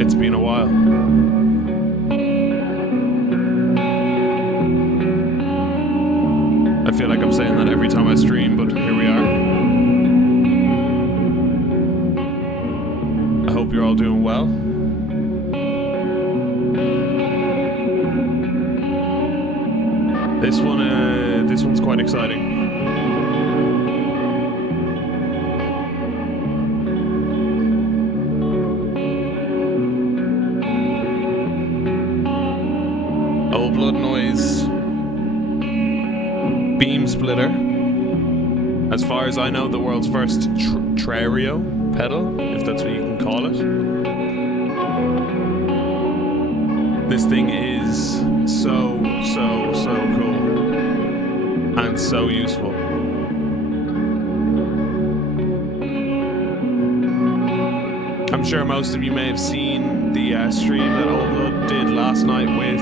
It's been a while. I feel like I'm saying that every time I stream, but here we are. I hope you're all doing well. This one's quite exciting. Old Blood Noise Beam Splitter. As far as I know, the world's first Trereo pedal, if that's what you can call it. This thing is so cool and so useful. I'm sure most of you may have seen the stream that Old Blood did last night with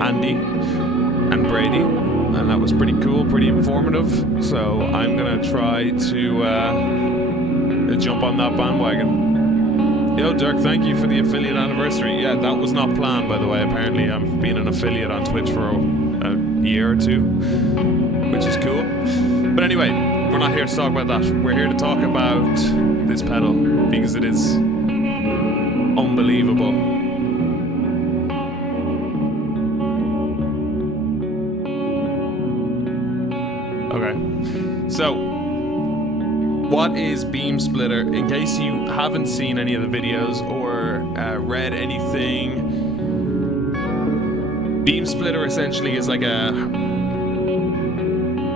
Andy and Brady, and that was pretty cool, pretty informative. So I'm gonna try to jump on that bandwagon. Yo, Dirk, thank you for the affiliate anniversary. Yeah, that was not planned, by the way. Apparently, I've been an affiliate on Twitch for a year or two, which is cool. But anyway, we're not here to talk about that. We're here to talk about this pedal because it is unbelievable. Okay, so what is Beam Splitter? In case you haven't seen any of the videos or read anything, Beam Splitter essentially is like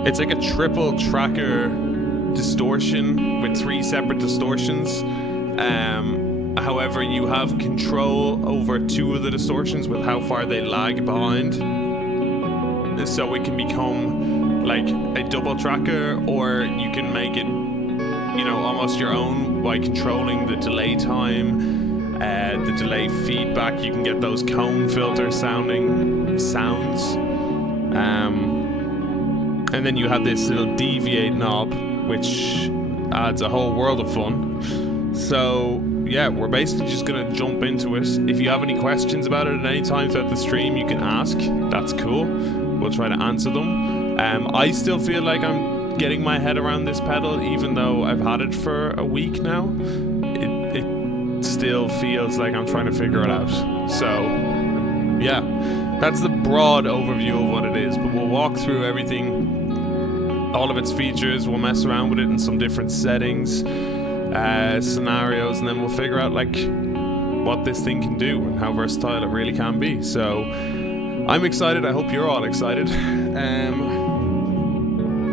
it's like a triple tracker distortion with 3 separate distortions. However, you have control over 2 of the distortions with how far they lag behind. So it can become like a double tracker, or you can make it, you know, almost your own by controlling the delay time, the delay feedback. You can get those cone filter sounding sounds. And then you have this little deviate knob, which adds a whole world of fun. So yeah, we're basically just gonna jump into it. If you have any questions about it at any time throughout the stream, you can ask. That's cool. We'll try to answer them. I still feel like I'm getting my head around this pedal, even though I've had it for a week now. It still feels like I'm trying to figure it out. So yeah, that's the broad overview of what it is, but we'll walk through everything, all of its features. We'll mess around with it in some different settings, scenarios, and then we'll figure out like what this thing can do and how versatile it really can be. So I'm excited. I hope you're all excited.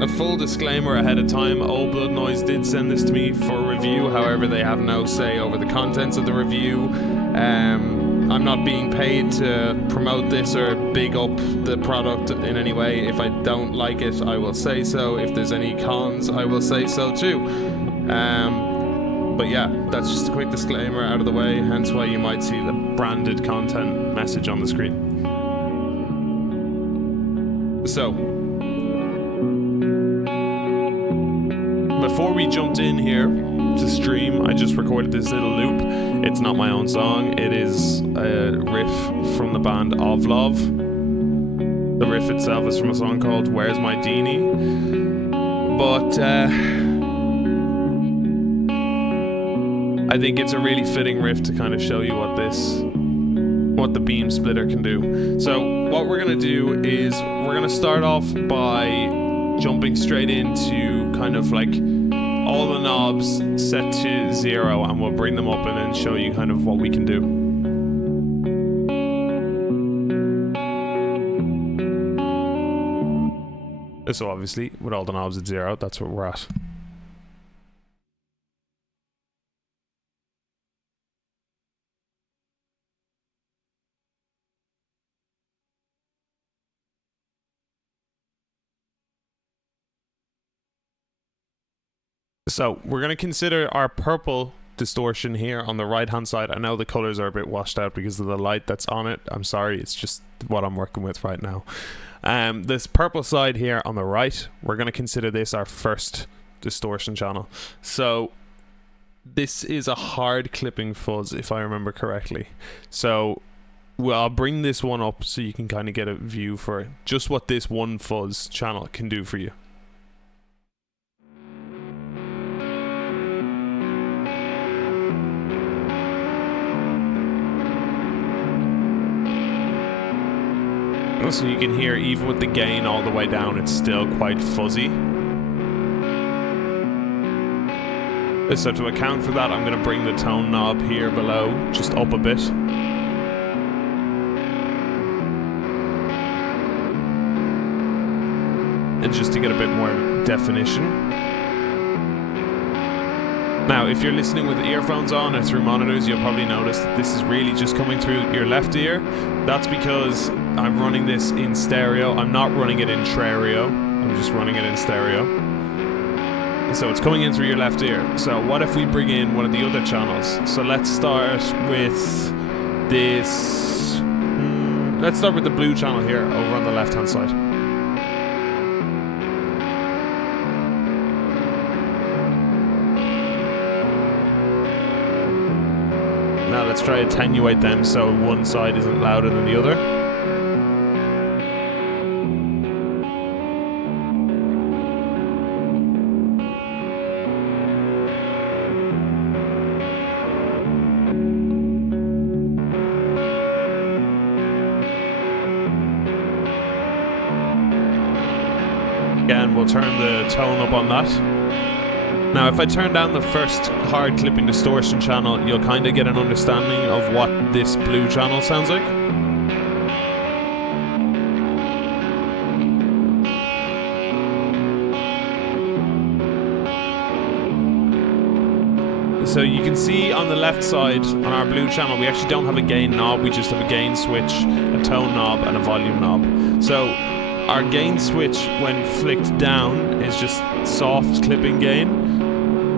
A full disclaimer ahead of time, Old Blood Noise did send this to me for review. However, they have no say over the contents of the review. I'm not being paid to promote this or big up the product in any way. If I don't like it, I will say so. If there's any cons, I will say so too. But yeah, that's just a quick disclaimer out of the way, hence why you might see the branded content message on the screen. So, before we jumped in here to stream, I just recorded this little loop. It's not my own song, it is a riff from the band Of Love. The riff itself is from a song called Where's My Deanie? But I think it's a really fitting riff to kind of show you what the Beam Splitter can do. So what we're going to do is we're going to start off by jumping straight into kind of like all the knobs set to 0, and we'll bring them up and then show you kind of what we can do. So obviously with all the knobs at 0, that's what we're at. So we're going to consider our purple distortion here on the right hand side. I know the colors are a bit washed out because of the light that's on it. I'm sorry, it's just what I'm working with right now. This purple side here on the right, we're going to consider this our first distortion channel. So this is a hard clipping fuzz, if I remember correctly. So, well, I'll bring this one up so you can kind of get a view for just what this one fuzz channel can do for you. So you can hear, even with the gain all the way down, it's still quite fuzzy. So to account for that, I'm going to bring the tone knob here below just up a bit. And just to get a bit more definition. Now, if you're listening with earphones on or through monitors, you'll probably notice that this is really just coming through your left ear. That's because I'm running this in stereo. I'm not running it in Trereo. I'm just running it in stereo. So it's coming in through your left ear. So what if we bring in one of the other channels? So let's start with this. Let's start with the blue channel here over on the left-hand side. Now let's try to attenuate them so one side isn't louder than the other. Again, we'll turn the tone up on that. Now, if I turn down the first hard clipping distortion channel, you'll kind of get an understanding of what this blue channel sounds like. So you can see on the left side, on our blue channel, we actually don't have a gain knob, we just have a gain switch, a tone knob, and a volume knob. So our gain switch, when flicked down, is just soft clipping gain.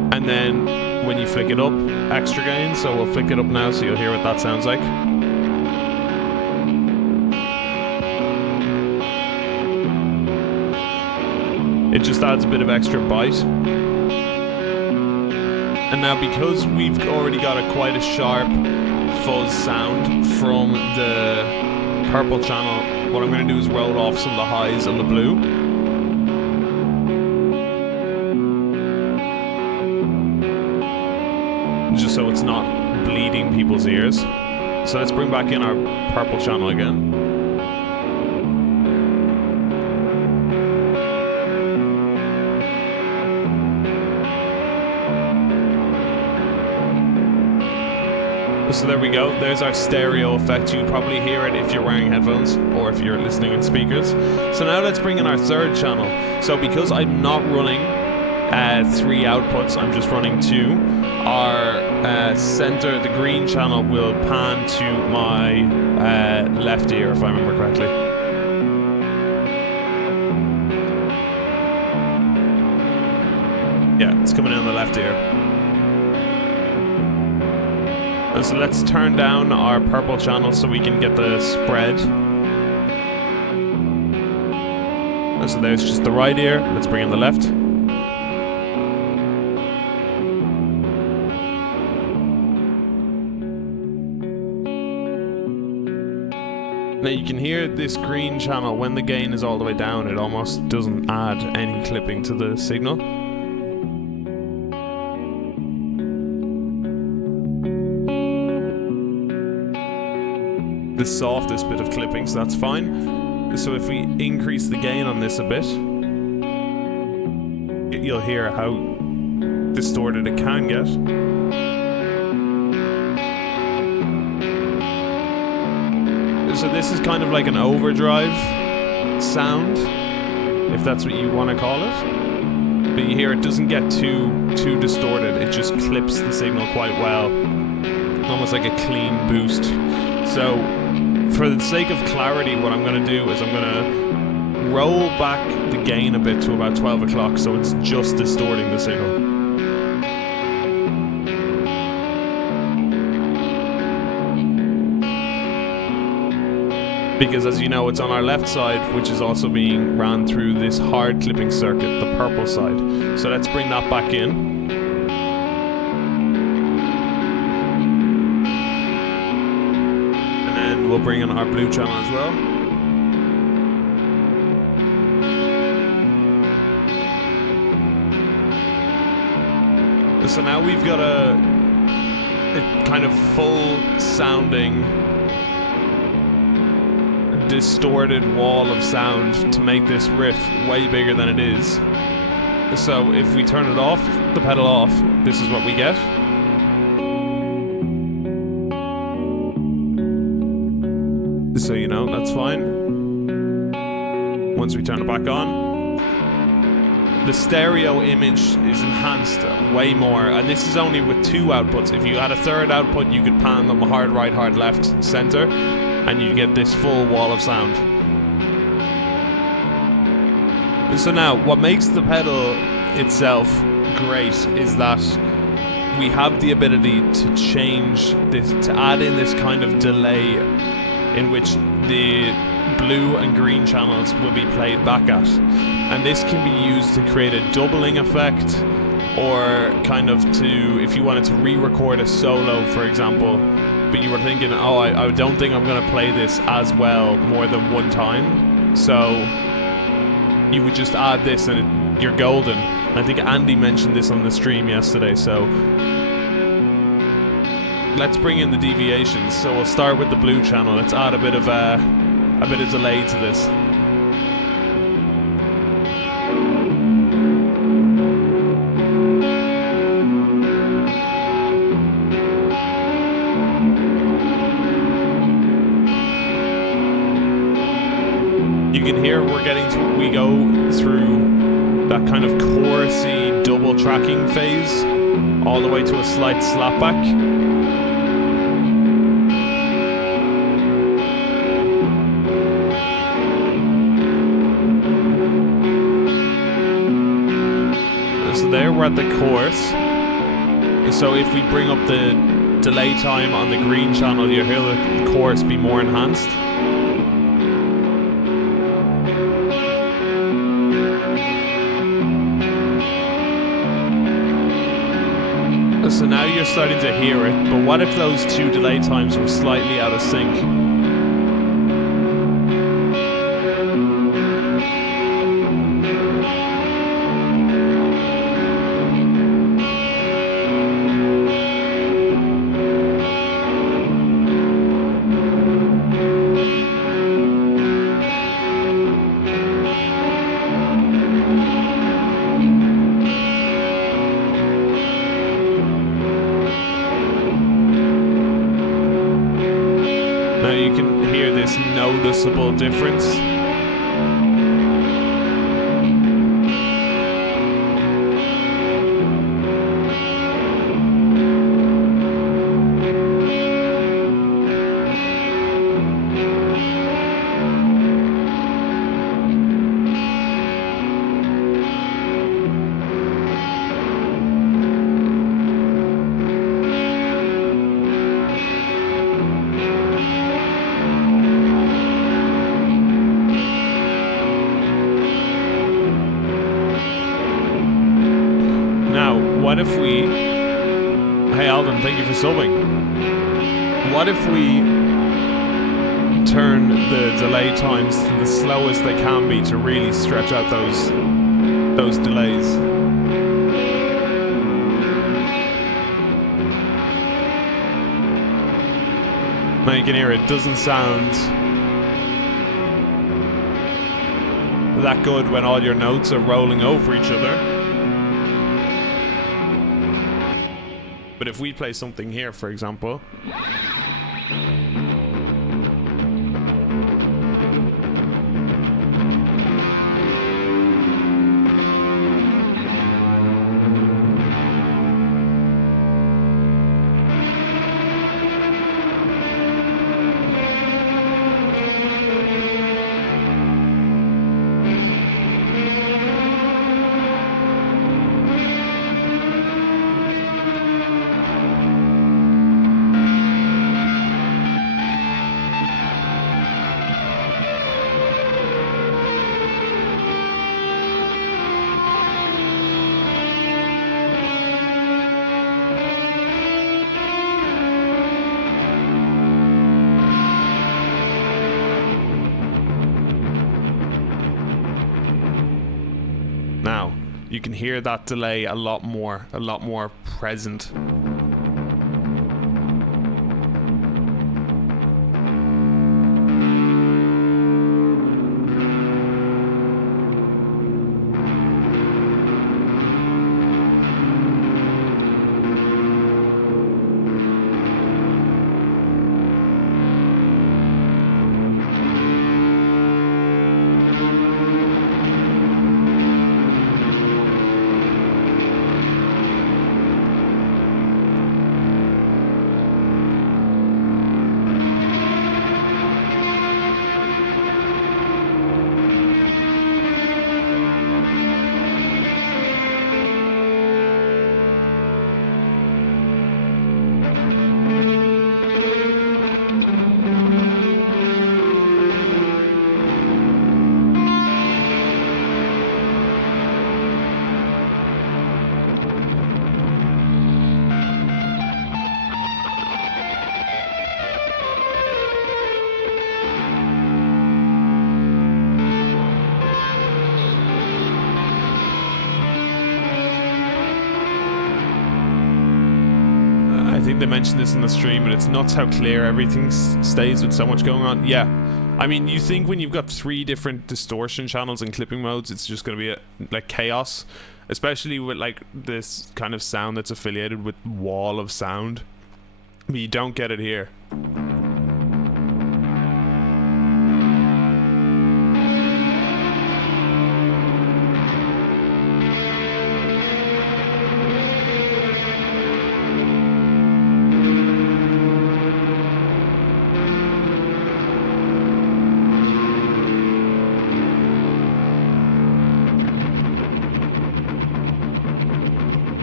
And then when you flick it up, extra gain. So we'll flick it up now so you'll hear what that sounds like. It just adds a bit of extra bite. And now, because we've already got quite a sharp fuzz sound from the purple channel, what I'm going to do is roll off some of the highs on the blue. Just so it's not bleeding people's ears. So let's bring back in our purple channel again. So there we go, there's our stereo effect. You probably hear it if you're wearing headphones or if you're listening in speakers. So now let's bring in our third channel. So because I'm not running 3 outputs, I'm just running 2. Our center, the green channel, will pan to my left ear, if I remember correctly. Yeah, it's coming in on the left ear. And so let's turn down our purple channel so we can get the spread. And so there's just the right ear. Let's bring in the left. Now you can hear this green channel, when the gain is all the way down, it almost doesn't add any clipping to the signal. The softest bit of clipping, so that's fine. So if we increase the gain on this a bit, you'll hear how distorted it can get. So this is kind of like an overdrive sound, if that's what you want to call it. But you hear it doesn't get too distorted, it just clips the signal quite well. Almost like a clean boost. So for the sake of clarity, what I'm going to do is I'm going to roll back the gain a bit to about 12 o'clock so it's just distorting the signal. Because as you know, it's on our left side, which is also being ran through this hard clipping circuit, the purple side. So let's bring that back in. then we'll bring in our blue channel as well. So now we've got a kind of full sounding distorted wall of sound to make this riff way bigger than it is. So if we turn it off, the pedal off, this is what we get. So you know, that's fine. Once we turn it back on, the stereo image is enhanced way more, and this is only with 2 outputs. If you had a third output, you could pan them hard right, hard left, center, and you get this full wall of sound. So now, what makes the pedal itself great is that we have the ability to change this, to add in this kind of delay in which the blue and green channels will be played back at. And this can be used to create a doubling effect, or kind of to, if you wanted to re-record a solo, for example, but you were thinking, oh, I don't think I'm going to play this as well more than one time. So you would just add this and you're golden. I think Andy mentioned this on the stream yesterday, so let's bring in the deviations. So we'll start with the blue channel. Let's add a bit of delay to this. You can hear we go through that kind of chorusy double tracking phase all the way to a slight slapback. So there we're at the chorus. So if we bring up the delay time on the green channel, you'll hear the chorus be more enhanced. So now you're starting to hear it, but what if those 2 delay times were slightly out of sync? Now you can hear this noticeable difference. What if we... Hey Alden, thank you for subbing. What if we turn the delay times to the slowest they can be to really stretch out those delays? Now you can hear it doesn't sound that good when all your notes are rolling over each other. But if we play something here, for example, you can hear that delay a lot more present. I think they mentioned this in the stream, but it's nuts how clear everything stays with so much going on. Yeah, I mean, you think when you've got 3 different distortion channels and clipping modes, it's just going to be like chaos, especially with like this kind of sound that's affiliated with wall of sound, but you don't get it here.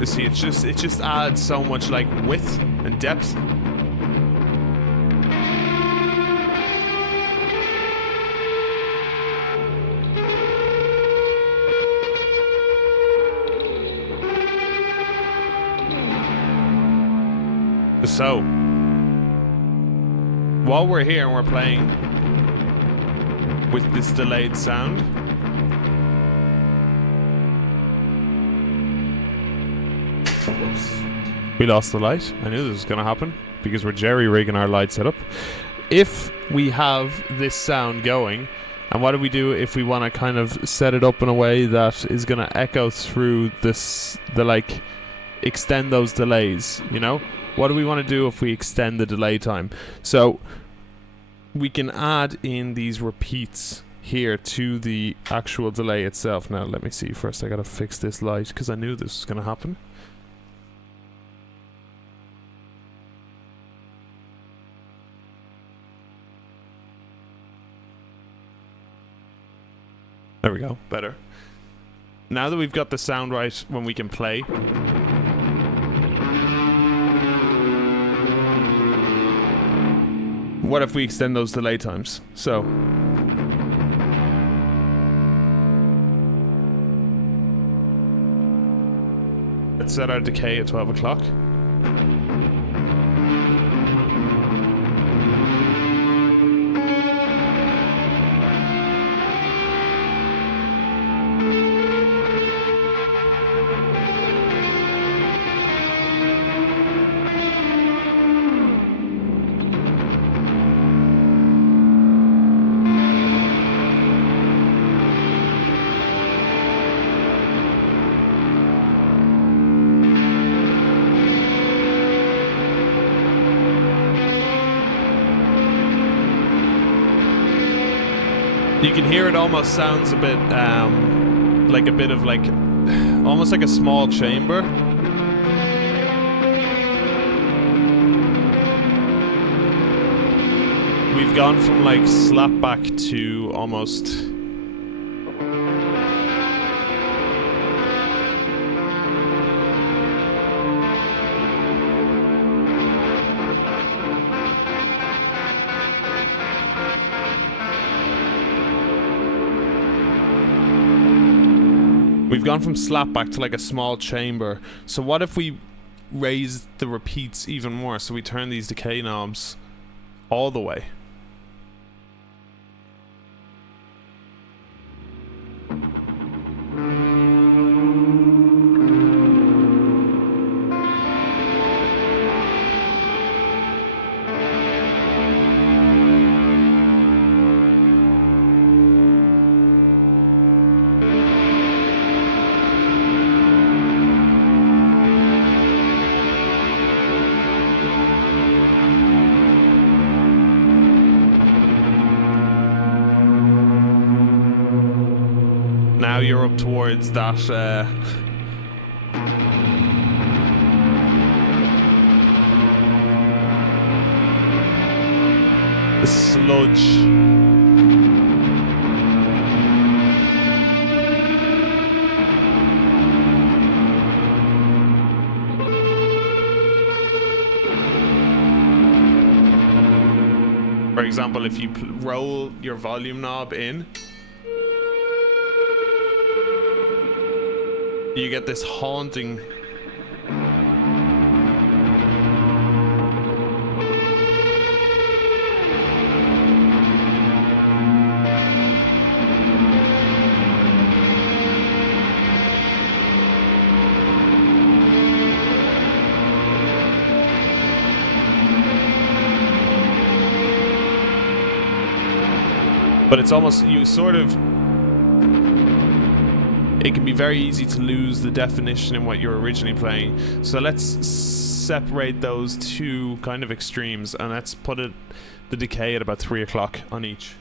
See, it just adds so much like width and depth. So while we're here and we're playing with this delayed sound, we lost the light. I knew this was going to happen because we're jerry-rigging our light setup. If we have this sound going, and what do we do if we want to kind of set it up in a way that is going to echo through like extend those delays, you know? What do we want to do if we extend the delay time? So we can add in these repeats here to the actual delay itself. Now let me see first. I got to fix this light because I knew this was going to happen. There we go, better. Now that we've got the sound right when we can play, what if we extend those delay times? So let's set our decay at 12 o'clock. You can hear it almost sounds a bit like a bit of like almost like a small chamber. We've gone from like slapback to almost We've gone from slapback to like a small chamber. So what if we raise the repeats even more? So we turn these decay knobs all the way. now you're up towards that the sludge. For example, if you roll your volume knob in, you get this haunting. But it's almost, you sort of, it can be very easy to lose the definition in what you're originally playing. So let's separate those two kind of extremes, and let's put the decay at about 3 o'clock on each.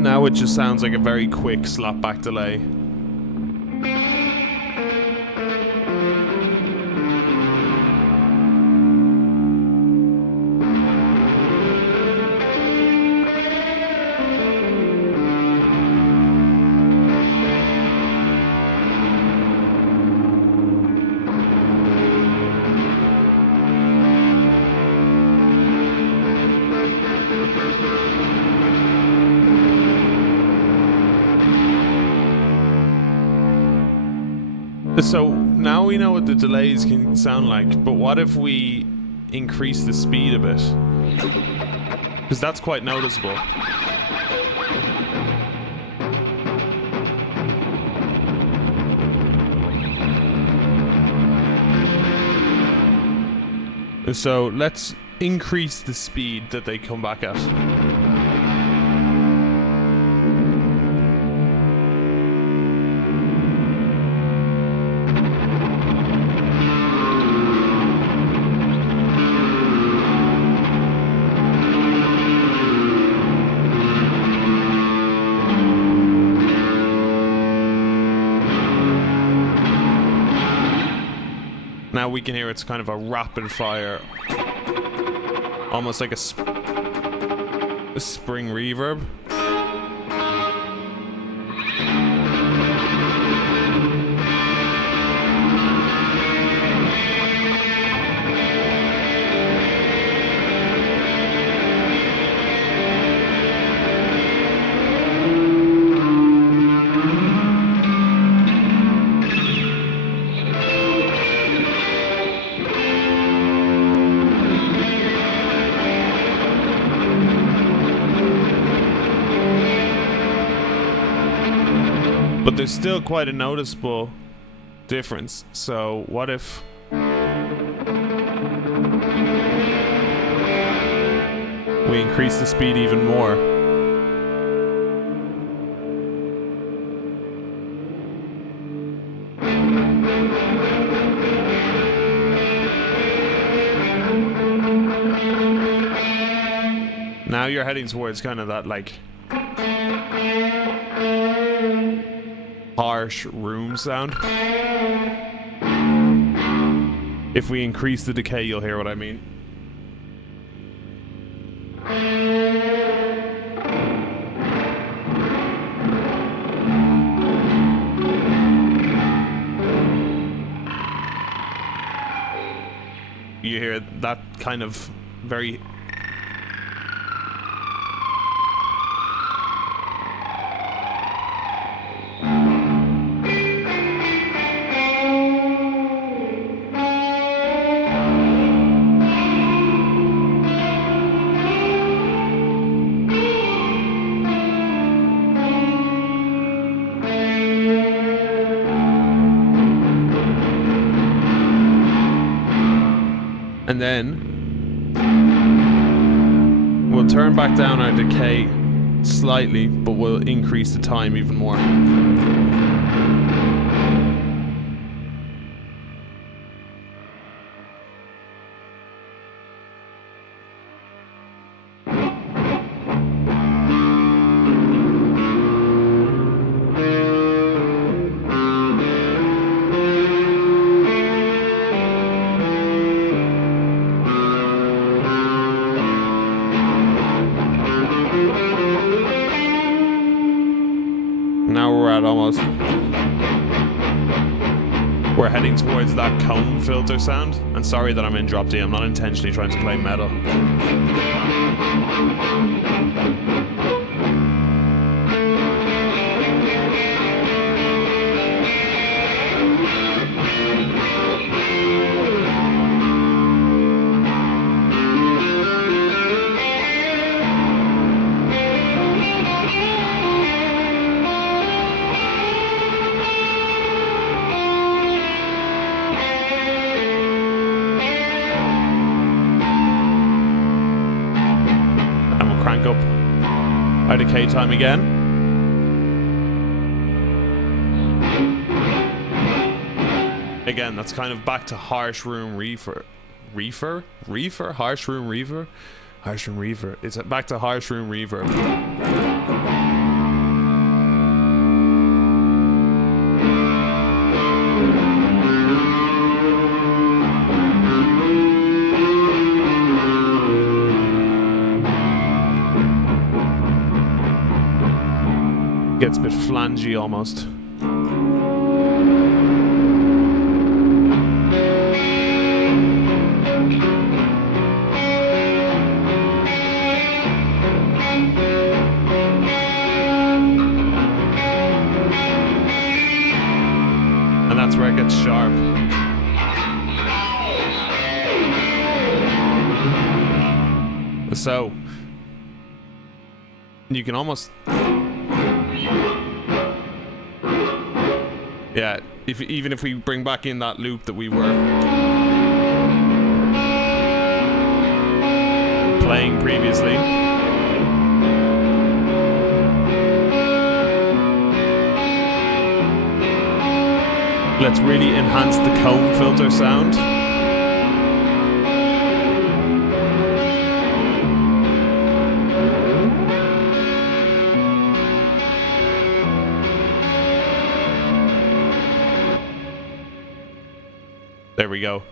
Now it just sounds like a very quick slapback delay. So now we know what the delays can sound like, but what if we increase the speed a bit? Because that's quite noticeable. So let's increase the speed that they come back at. Now we can hear it's kind of a rapid fire, almost like a spring reverb. But there's still quite a noticeable difference. So what if we increase the speed even more? Now you're heading towards kind of that like harsh room sound. If we increase the decay, you'll hear what I mean. You hear that kind of very And then we'll turn back down our decay slightly, but we'll increase the time even more. Now we're at almost... We're heading towards that cone filter sound. And sorry that I'm in drop D, I'm not intentionally trying to play metal. Crank up our decay time again. Again, that's kind of back to harsh room harsh room reverb. It's back to harsh room reverb. Gets a bit flangy almost. And that's where it gets sharp. So you can almost... Yeah, even if we bring back in that loop that we were playing previously. Let's really enhance the cone filter sound. There we go.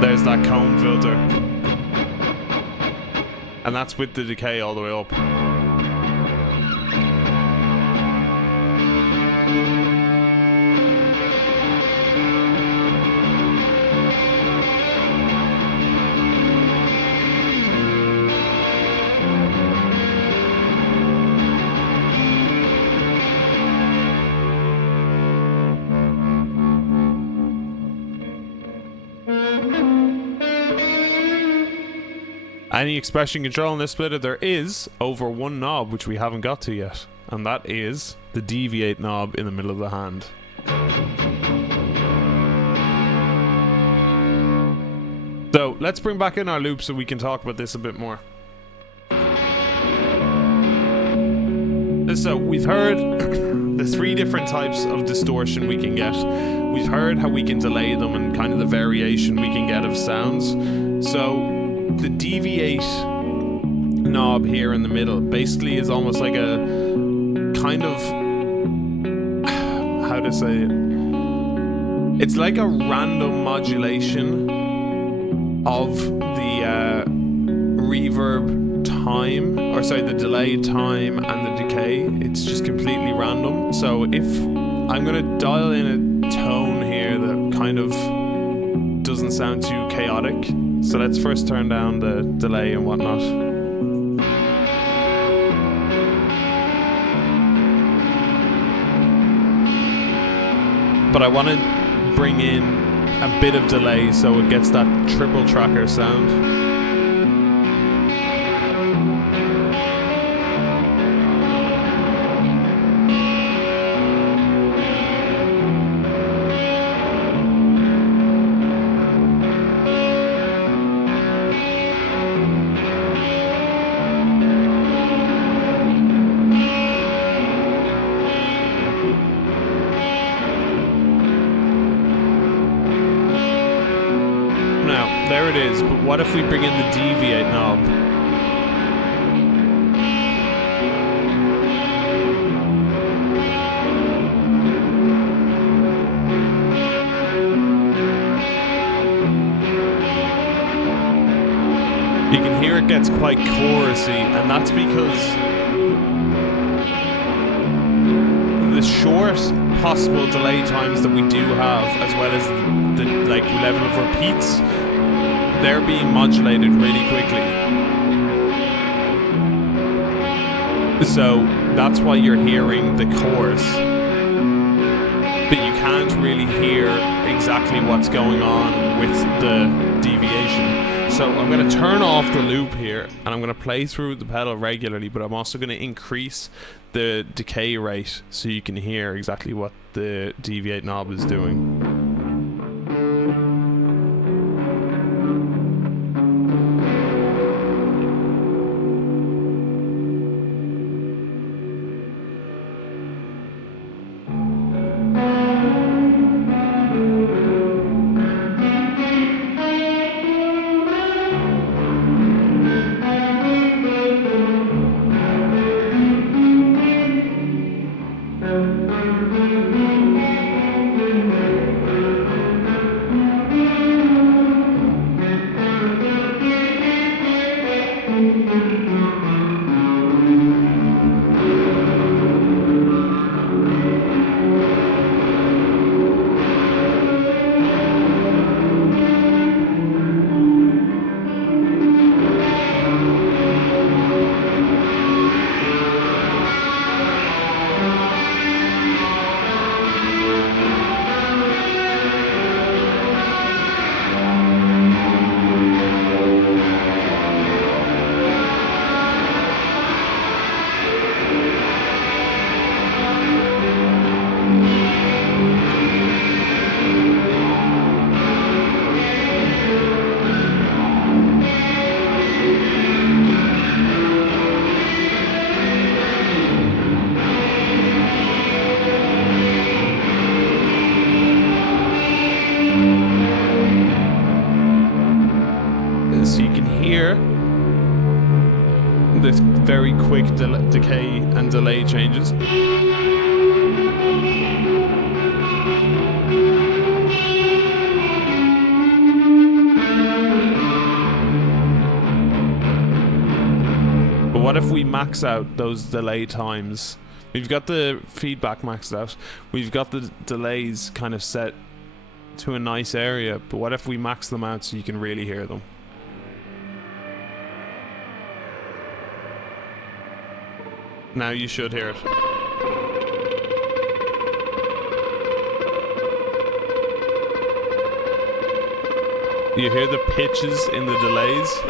There's that cone filter. And that's with the decay all the way up. Any expression control in this splitter, there is over one knob which we haven't got to yet, and that is the deviate knob in the middle of the hand. So let's bring back in our loop so we can talk about this a bit more. So we've heard the three different types of distortion we can get. We've heard how we can delay them and kind of the variation we can get of sounds. So the deviate knob here in the middle basically is almost like a kind of, how to say it, it's like a random modulation of the reverb time, or sorry, the delay time and the decay. It's just completely random. So if I'm going to dial in a tone here that kind of doesn't sound too chaotic. So let's first turn down the delay and whatnot. But I want to bring in a bit of delay so it gets that triple tracker sound. There it is, but what if we bring in the deviate knob? You can hear it gets quite chorusy, and that's because the short possible delay times that we do have, as well as the like level of repeats, they're being modulated really quickly. So that's why you're hearing the chorus, but you can't really hear exactly what's going on with the deviation. So I'm going to turn off the loop here, and I'm going to play through the pedal regularly, but I'm also going to increase the decay rate so you can hear exactly what the deviate knob is doing. So you can hear this very quick decay and delay changes. But what if we max out those delay times? We've got the feedback maxed out. We've got the delays kind of set to a nice area, but what if we max them out so you can really hear them? Now you should hear it. You hear the pitches in the delays?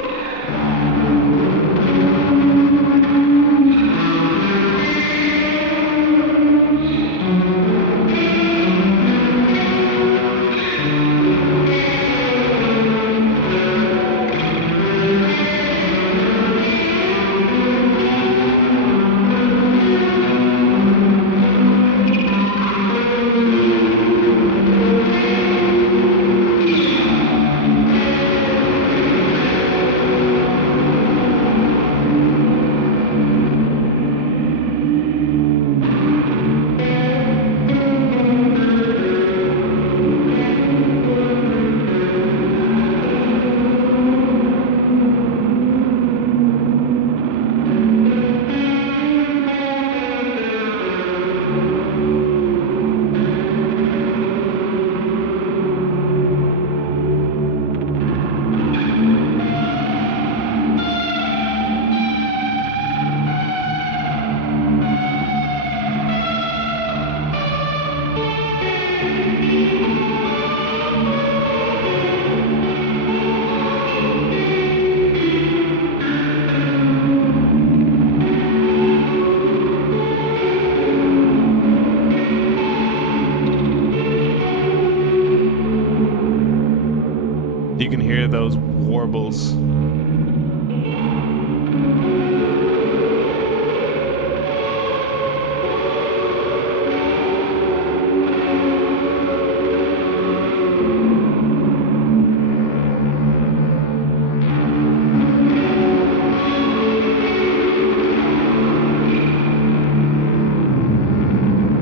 warbles.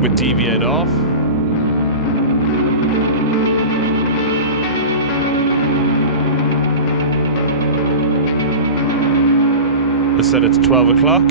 With Deviate off. Let's set it to 12 o'clock.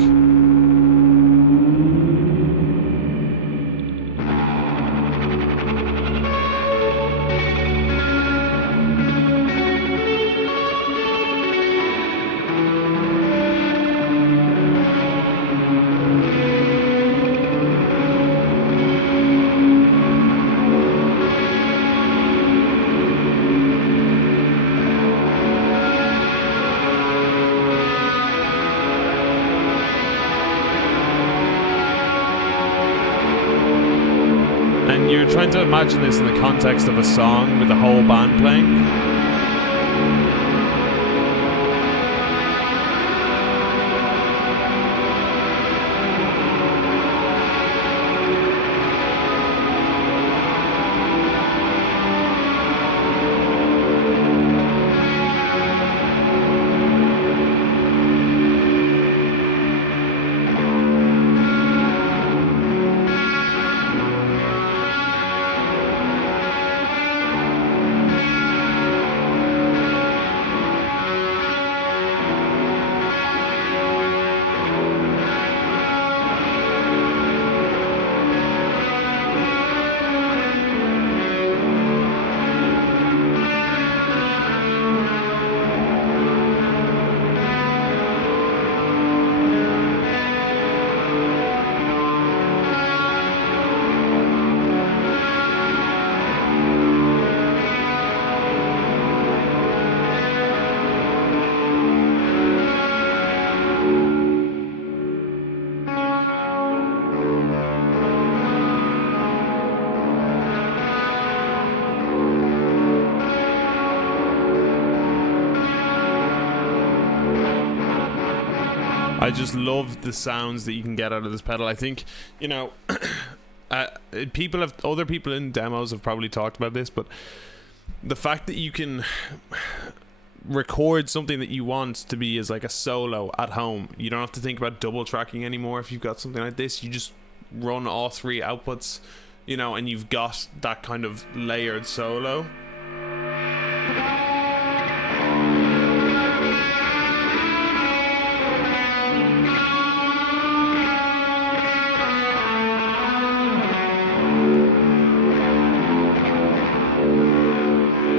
And you're trying to imagine this in the context of a song with the whole band playing. I just love the sounds that you can get out of this pedal. I think, you know, other people in demos have probably talked about this, but the fact that you can record something that you want to be as like a solo at home, you don't have to think about double tracking anymore. If you've got something like this, you just run all three outputs, you know, and you've got that kind of layered solo.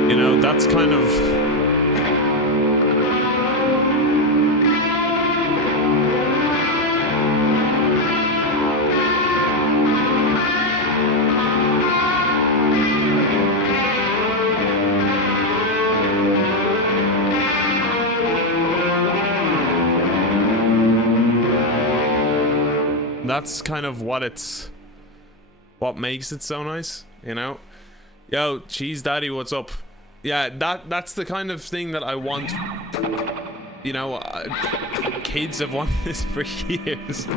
You know, that's kind of... That's kind of what makes it so nice, you know? Yo, Cheese Daddy, what's up? Yeah, that's the kind of thing that I want. You know, kids have wanted this for years.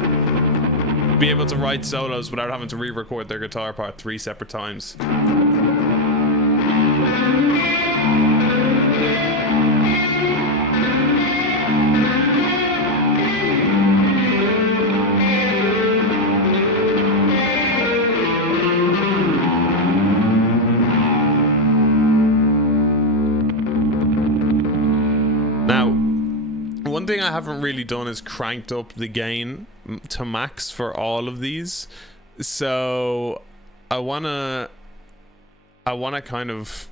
Be able to write solos without having to re-record their guitar part 3 separate times. One thing I haven't really done is cranked up the gain to max for all of these, so I wanna kind of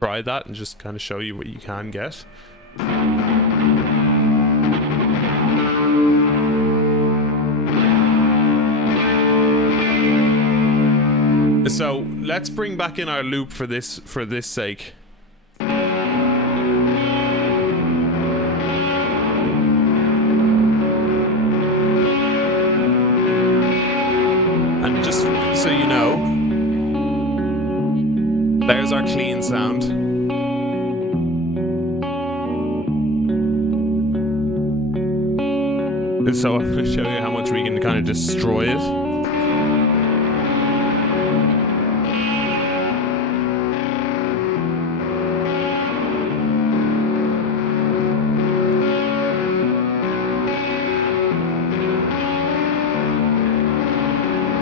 try that and just kind of show you what you can get. So let's bring back in our loop for this sake. And just so you know, there's our clean sound. So I'm going to show you how much we can kind of destroy it.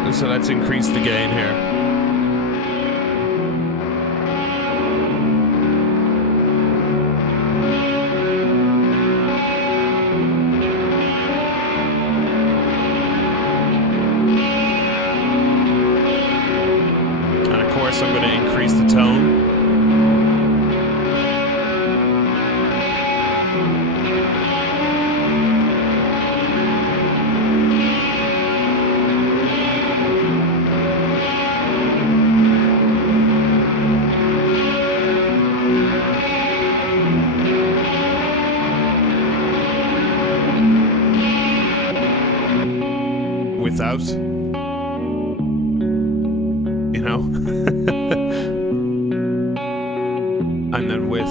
And so let's increase the gain here. I'm going to increase the tone. Without, you know. And then with.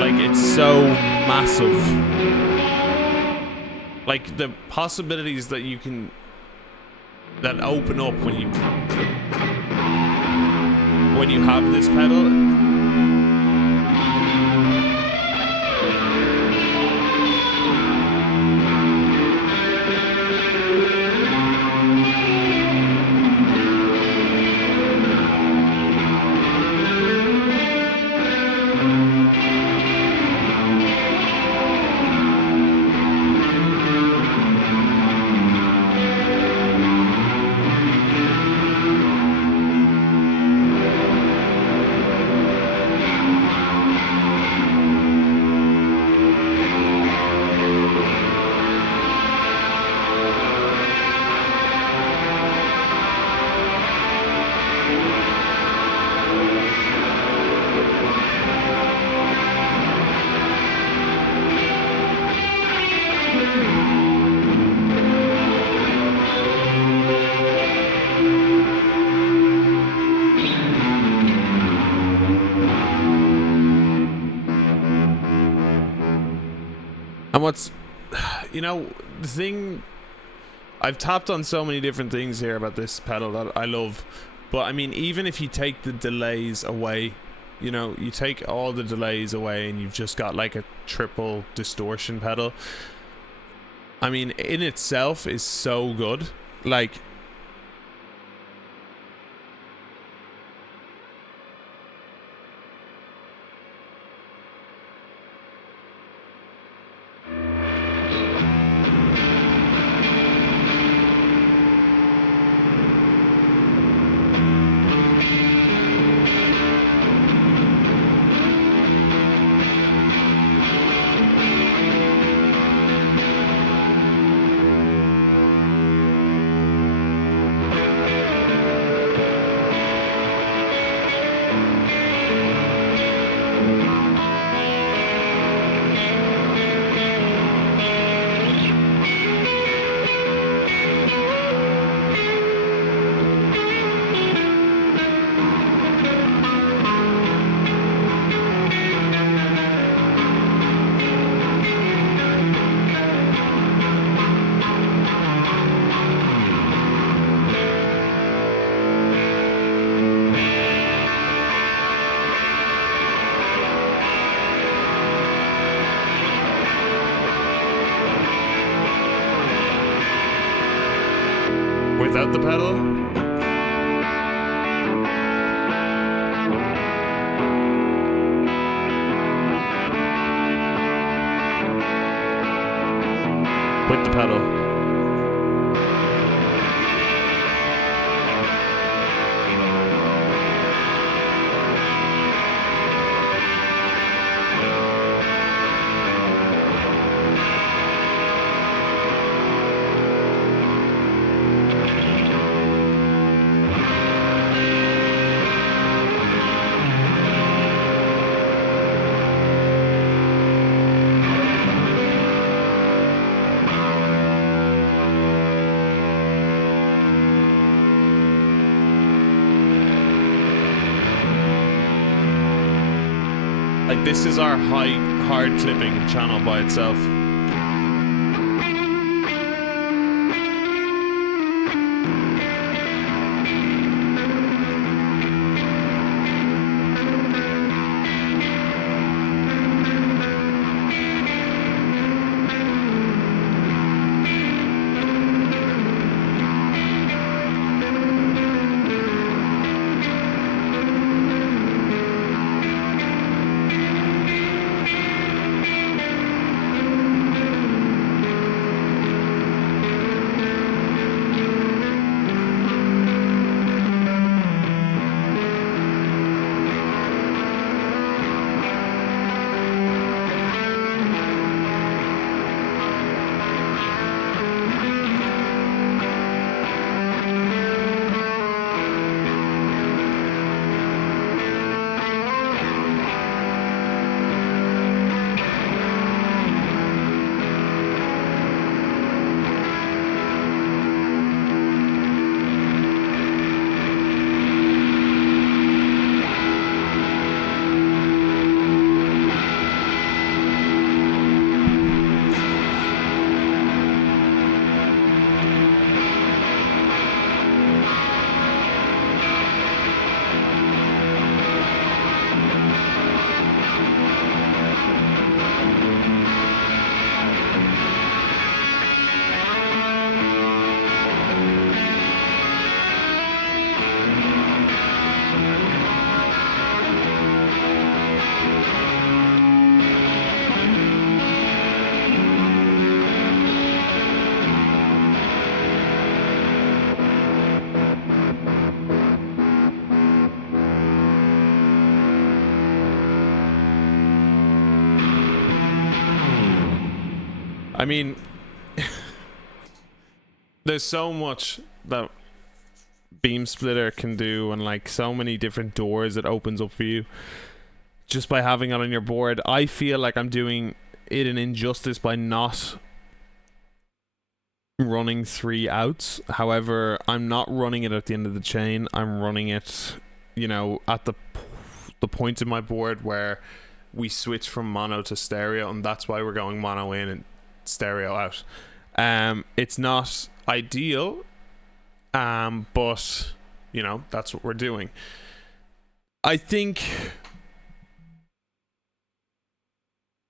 Like, it's so massive. Like, the possibilities that you can, that open up when you have this pedal. And what's, you know, the thing, I've tapped on so many different things here about this pedal that I love, but I mean, even if you take the delays away, you know, you take all the delays away and you've just got like a triple distortion pedal, I mean, in itself is so good. Like, without the pedal. With the pedal. Like, this is our hard clipping channel by itself. I mean, there's so much that Beam Splitter can do, and like so many different doors it opens up for you just by having it on your board. I feel like I'm doing it an injustice by not running 3 outs. However, I'm not running it at the end of the chain. I'm running it, you know, at the point in my board where we switch from mono to stereo, and that's why we're going mono in and stereo out. It's not ideal, but you know, that's what we're doing. I think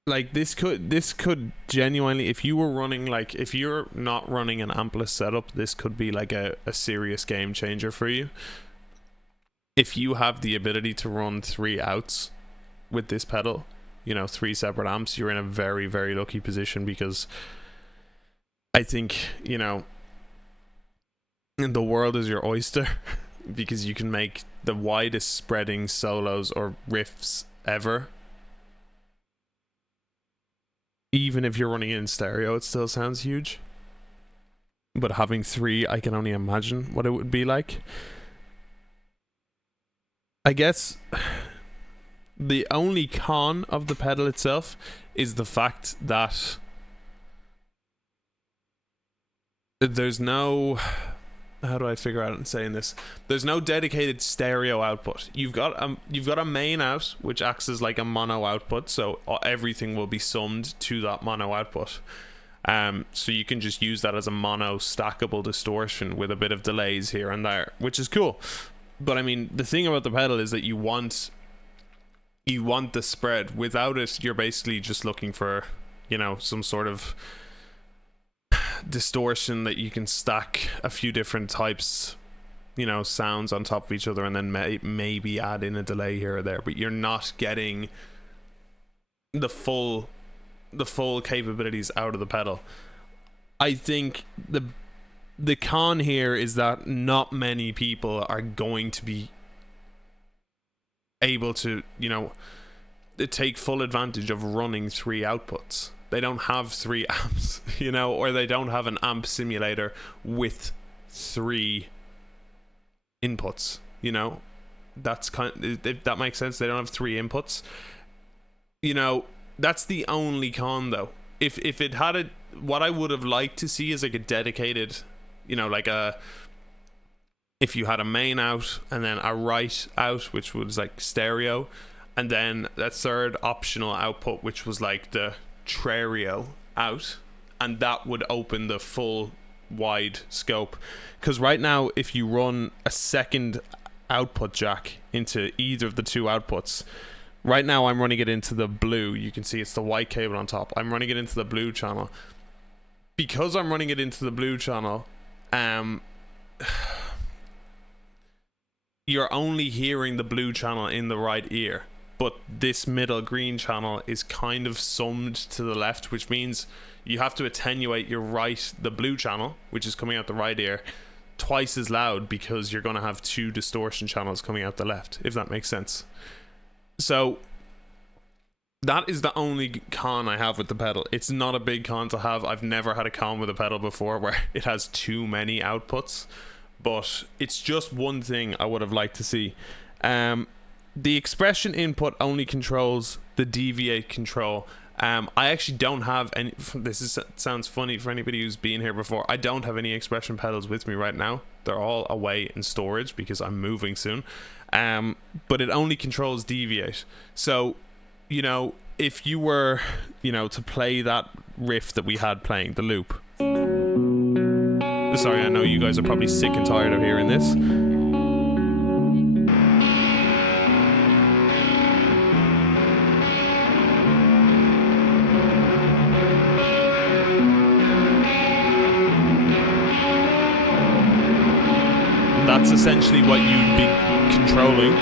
like this could genuinely, if you were running, like if you're not running an ampless setup, this could be like a serious game changer for you. If you have the ability to run 3 outs with this pedal, you know, 3 separate amps, you're in a very, very lucky position, because I think, you know, the world is your oyster because you can make the widest spreading solos or riffs ever. Even if you're running it in stereo, it still sounds huge. But having 3, I can only imagine what it would be like. I guess the only con of the pedal itself is the fact that there's no, how do I figure out saying this? There's no dedicated stereo output. You've got a main out, which acts as like a mono output, so everything will be summed to that mono output. So you can just use that as a mono stackable distortion with a bit of delays here and there, which is cool. But I mean, the thing about the pedal is that you want the spread. Without it, you're basically just looking for, you know, some sort of distortion that you can stack a few different types, you know, sounds on top of each other, and then maybe add in a delay here or there, but you're not getting the full capabilities out of the pedal. I think the con here is that not many people are going to be able to, you know, take full advantage of running 3 outputs. They don't have 3 amps, you know, or they don't have an amp simulator with 3 inputs, you know. That's if that makes sense. They don't have 3 inputs, you know. That's the only con, though. If it had what I would have liked to see is like a dedicated, you know, like if you had a main out and then a right out, which was like stereo, and then a third optional output, which was like the Trereo out, and that would open the full wide scope. Because right now, if you run a second output jack into either of the two outputs, right now I'm running it into the blue. You can see it's the white cable on top. I'm running it into the blue channel. Because I'm running it into the blue channel, you're only hearing the blue channel in the right ear, but this middle green channel is kind of summed to the left, which means you have to attenuate the blue channel, which is coming out the right ear, twice as loud, because you're going to have two distortion channels coming out the left, if that makes sense. So that is the only con I have with the pedal. It's not a big con to have. I've never had a con with a pedal before where it has too many outputs, but it's just one thing I would have liked to see. The expression input only controls the deviate control. I actually don't have any. Sounds funny for anybody who's been here before. I don't have any expression pedals with me right now. They're all away in storage because I'm moving soon. But it only controls deviate. So, you know, if you were, you know, to play that riff that we had playing, the loop. Sorry, I know you guys are probably sick and tired of hearing this. That's essentially what you'd be controlling.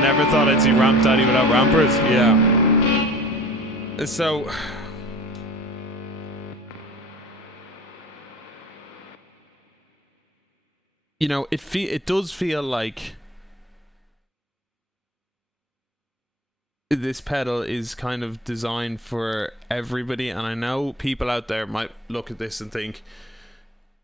Never thought I'd see Ramp Daddy without rampers. Yeah. So, you know, it does feel like this pedal is kind of designed for everybody, and I know people out there might look at this and think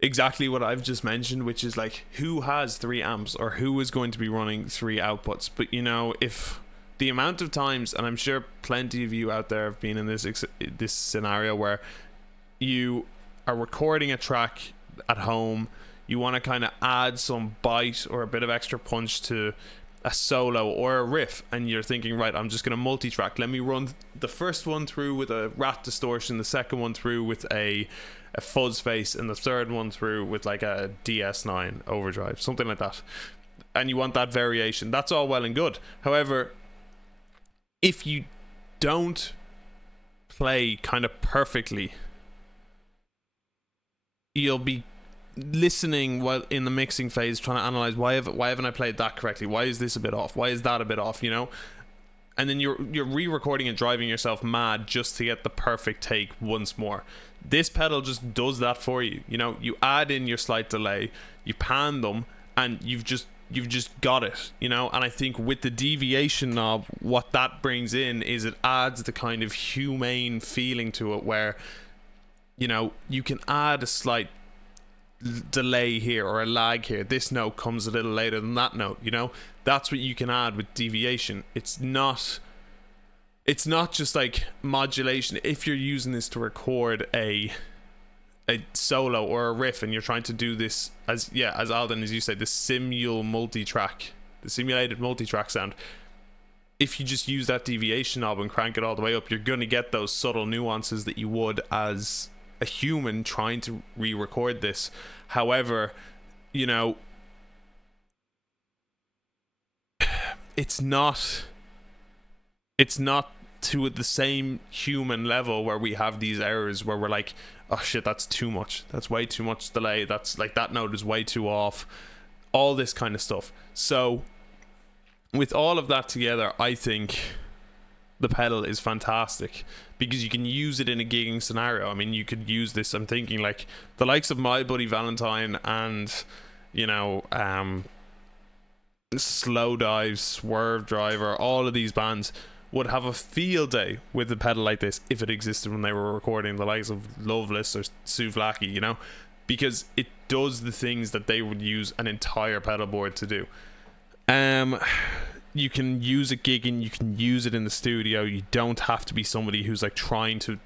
exactly what I've just mentioned, which is like, who has 3 amps or who is going to be running 3 outputs? But you know, if the amount of times, and I'm sure plenty of you out there have been in this scenario where you are recording a track at home, you want to kind of add some bite or a bit of extra punch to a solo or a riff, and you're thinking, right, I'm just going to multi-track. Let me run the first one through with a rat distortion, the second one through with a fuzz face, and the third one through with like a DS9 overdrive, something like that. And you want that variation. That's all well and good. However, if you don't play kind of perfectly, you'll be listening while in the mixing phase, trying to analyze why haven't I played that correctly? Why is this a bit off? Why is that a bit off? You know, and then you're re-recording and driving yourself mad just to get the perfect take once more. This pedal just does that for you. You know, you add in your slight delay, you pan them, and you've just got it. You know, and I think with the deviation knob, what that brings in is it adds the kind of humane feeling to it, where, you know, you can add a slight delay here or a lag here. This note comes a little later than that note. You know, that's what you can add with deviation. It's not just like modulation. If you're using this to record a solo or a riff, and you're trying to do this as Alden, as you say, the simulated multi-track sound, if you just use that deviation knob and crank it all the way up, you're going to get those subtle nuances that you would as a human trying to re-record this. However, you know, it's not to the same human level where we have these errors where we're like, oh shit, that's too much, that's way too much delay, that's like, that note is way too off, all this kind of stuff. So with all of that together, I think the pedal is fantastic because you can use it in a gigging scenario. I mean, you could use this, I'm thinking like the likes of My Buddy Valentine and, you know, Slow Dive, Swerve Driver, all of these bands would have a field day with a pedal like this if it existed when they were recording, the likes of Loveless or Souvlaki, you know, because it does the things that they would use an entire pedal board to do. You can use it gigging, you can use it in the studio. You don't have to be somebody who's like trying to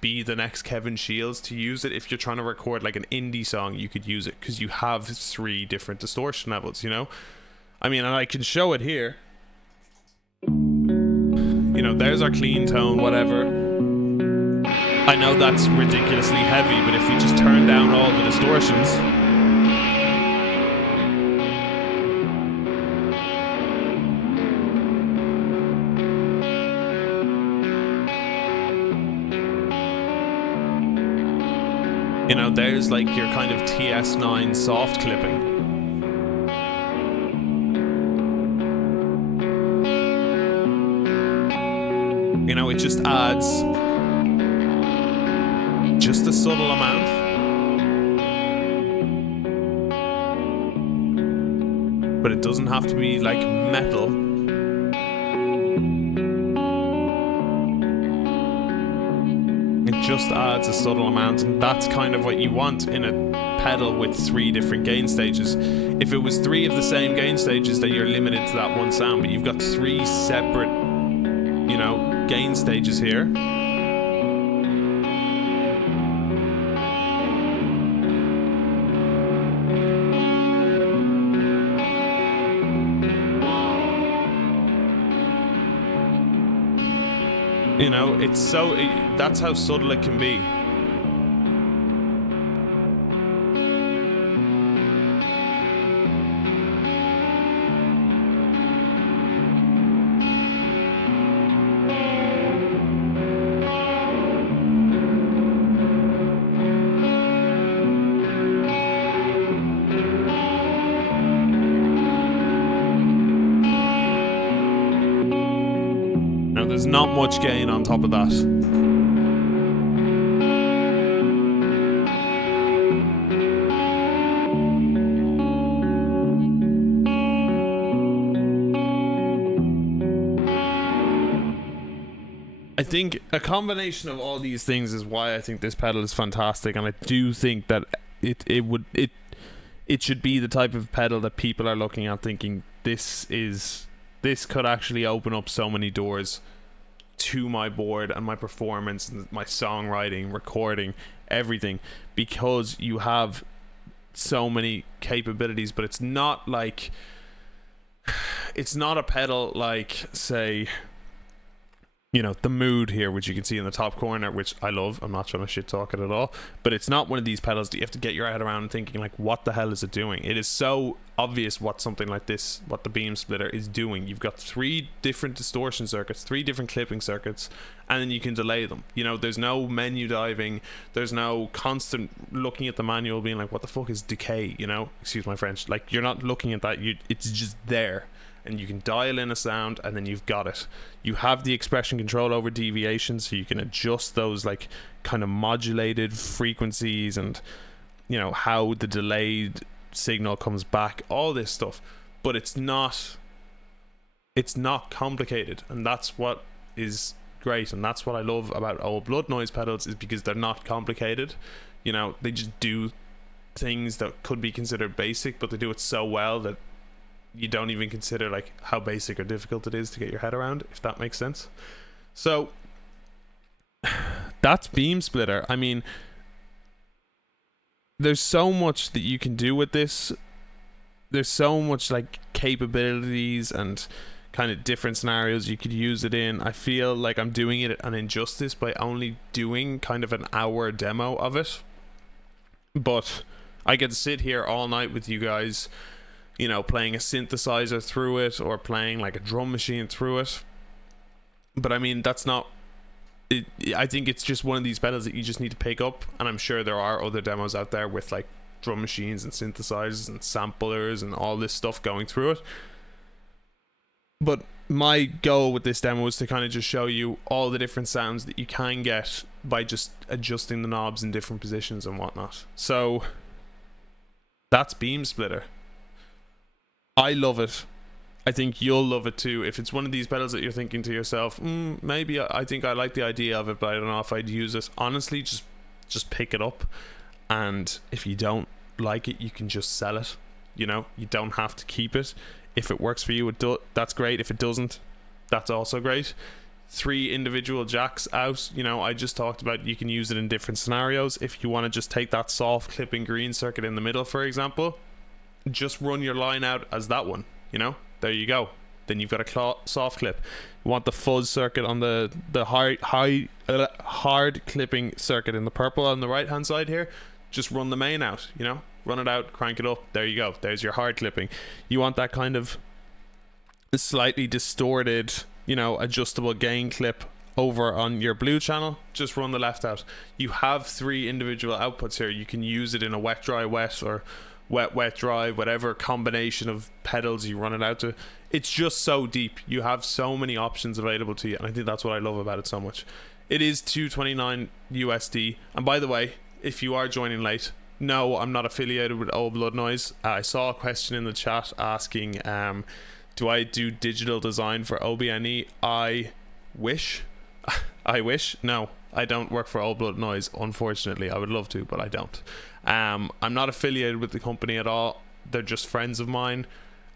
be the next Kevin Shields to use it. If you're trying to record like an indie song, you could use it because you have 3 different distortion levels, you know. I mean, and I can show it here. You know, there's our clean tone, whatever. I know that's ridiculously heavy, but if we just turn down all the distortions, you know, there's like your kind of TS9 soft clipping. You know, it just adds just a subtle amount. But it doesn't have to be like metal. It just adds a subtle amount, and that's kind of what you want in a pedal with 3 different gain stages. If it was 3 of the same gain stages, then you're limited to that one sound, but you've got 3 separate, you know, gain stages here. You know, it's so, that's how subtle it can be. There's not much gain on top of that. I think a combination of all these things is why I think this pedal is fantastic, and I do think that it should be the type of pedal that people are looking at thinking this could actually open up so many doors to my board and my performance and my songwriting, recording, everything, because you have so many capabilities. But it's not like, it's not a pedal like, say, you know, the Mood here, which you can see in the top corner, which I love. I'm not trying to shit talk it at all, but it's not one of these pedals that you have to get your head around thinking like, what the hell is it doing? It is so obvious what something like this, what the beam splitter is doing. You've got 3 different distortion circuits, 3 different clipping circuits, and then you can delay them. You know, there's no menu diving, there's no constant looking at the manual being like, what the fuck is decay, you know, excuse my French. Like, you're not looking at that, it's just there, and you can dial in a sound and then you've got it. You have the expression control over deviation, so you can adjust those like kind of modulated frequencies and, you know, how the delayed signal comes back, all this stuff. But it's not complicated, and that's what is great, and that's what I love about old Blood Noise pedals, is because they're not complicated. You know, they just do things that could be considered basic, but they do it so well that you don't even consider like how basic or difficult it is to get your head around, if that makes sense. So that's Beam Splitter. I mean, there's so much that you can do with this. There's so much like capabilities and kind of different scenarios you could use it in. I feel like I'm doing it an injustice by only doing kind of an hour demo of it, but I get to sit here all night with you guys, you know, playing a synthesizer through it or playing like a drum machine through it. But I mean, that's not it. I think it's just one of these pedals that you just need to pick up, and I'm sure there are other demos out there with like drum machines and synthesizers and samplers and all this stuff going through it. But my goal with this demo is to kind of just show you all the different sounds that you can get by just adjusting the knobs in different positions and whatnot. So that's Beam Splitter. I love it. I think you'll love it too. If it's one of these pedals that you're thinking to yourself, maybe I think I like the idea of it, but I don't know if I'd use it. Honestly, just pick it up, and if you don't like it, you can just sell it. You know, you don't have to keep it. If it works for you, that's great. If it doesn't, that's also great. 3 individual jacks out. You know, I just talked about you can use it in different scenarios. If you want to just take that soft clipping green circuit in the middle, for example, just run your line out as that one. You know, there you go. Then you've got a soft clip. You want the fuzz circuit on the hard clipping circuit in the purple on the right hand side here. Just run the main out, you know, run it out, crank it up. There you go. There's your hard clipping. You want that kind of slightly distorted, you know, adjustable gain clip over on your blue channel. Just run the left out. You have 3 individual outputs here. You can use it in a wet, dry, wet, or wet, wet, dry, whatever combination of pedals you run it out to. It's just so deep. You have so many options available to you, and I think that's what I love about it so much. It is $229 USD, and by the way, if you are joining late, no, I'm not affiliated with Old Blood Noise. I saw a question in the chat asking, do I do digital design for OBNE? I wish. I wish. No, I don't work for Old Blood Noise, unfortunately. I would love to, but I don't. I'm not affiliated with the company at all. They're just friends of mine.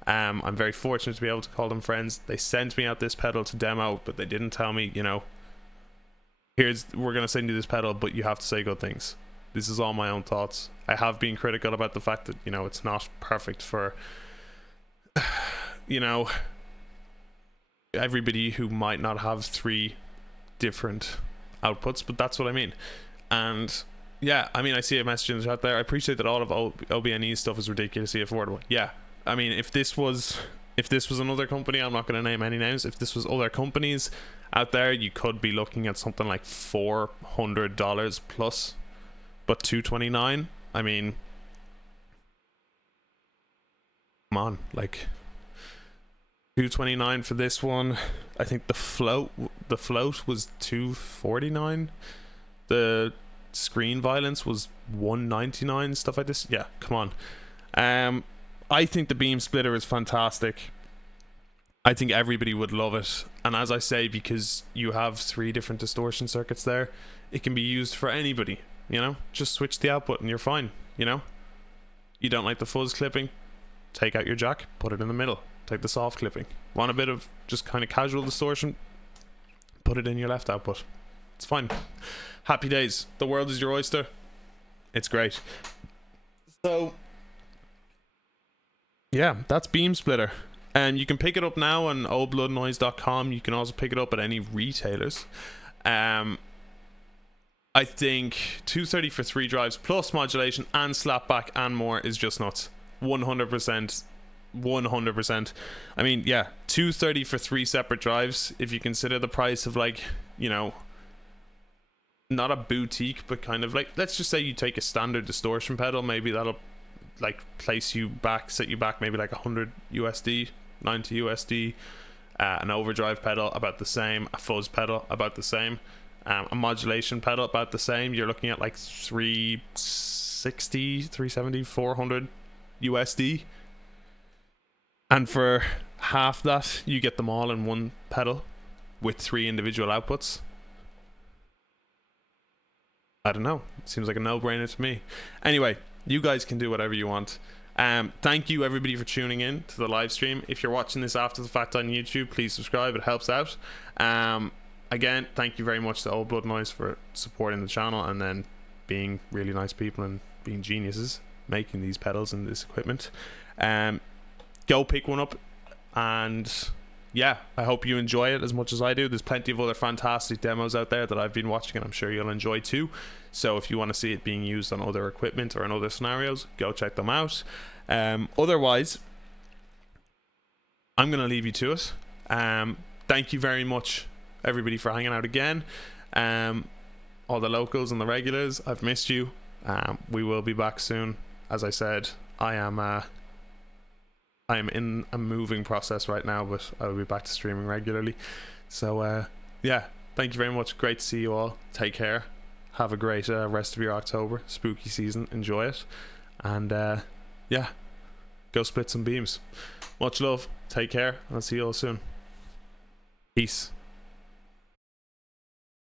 I'm very fortunate to be able to call them friends. They sent me out this pedal to demo, but they didn't tell me, you know, we're going to send you this pedal, but you have to say good things. This is all my own thoughts. I have been critical about the fact that, you know, it's not perfect for, you know, everybody who might not have 3 different outputs, but that's what I mean. And yeah, I mean, I see a message in the chat there. I appreciate that all of OBNE's stuff is ridiculously affordable. Yeah, I mean, if this was another company, I'm not going to name any names. If this was other companies out there, you could be looking at something like $400 plus. But $229, I mean, come on, like $229 for this one. I think the float was $249. The screen violence was $199. Stuff like this. Yeah, come on. I think the Beam Splitter is fantastic. I think everybody would love it, and as I say, because you have 3 different distortion circuits there, it can be used for anybody. You know, just switch the output and you're fine. You know, you don't like the fuzz clipping, take out your jack, put it in the middle, take the soft clipping. Want a bit of just kind of casual distortion, put it in your left output. It's fine. Happy days. The world is your oyster. It's great. So yeah, that's Beam Splitter, and you can pick it up now on oldbloodnoise.com. You can also pick it up at any retailers. I think $230 for 3 drives plus modulation and slapback and more is just nuts. 100%. I mean, yeah, $230 for 3 separate drives. If you consider the price of, like, you know, not a boutique, but kind of like, let's just say you take a standard distortion pedal, maybe that'll like set you back maybe like 100 USD, 90 USD. An overdrive pedal about the same, a fuzz pedal about the same. A modulation pedal about the same. You're looking at like 360, 370, 400 USD, and for half that you get them all in one pedal with 3 individual outputs. I don't know, it seems like a no-brainer to me. Anyway, you guys can do whatever you want. Thank you everybody for tuning in to the live stream. If you're watching this after the fact on YouTube, please subscribe, it helps out. Again, thank you very much to Old Blood Noise for supporting the channel and then being really nice people and being geniuses making these pedals and this equipment. Go pick one up, and yeah, I hope you enjoy it as much as I do. There's plenty of other fantastic demos out there that I've been watching, and I'm sure you'll enjoy too. So if you want to see it being used on other equipment or in other scenarios, go check them out. Otherwise, I'm going to leave you to it. Thank you very much, everybody, for hanging out again. All the locals and the regulars, I've missed you. We will be back soon. As I said, I am in a moving process right now, but I will be back to streaming regularly. So yeah, thank you very much. Great to see you all. Take care. Have a great rest of your October. Spooky season. Enjoy it. And yeah, go split some beams. Much love. Take care. I'll see you all soon. Peace.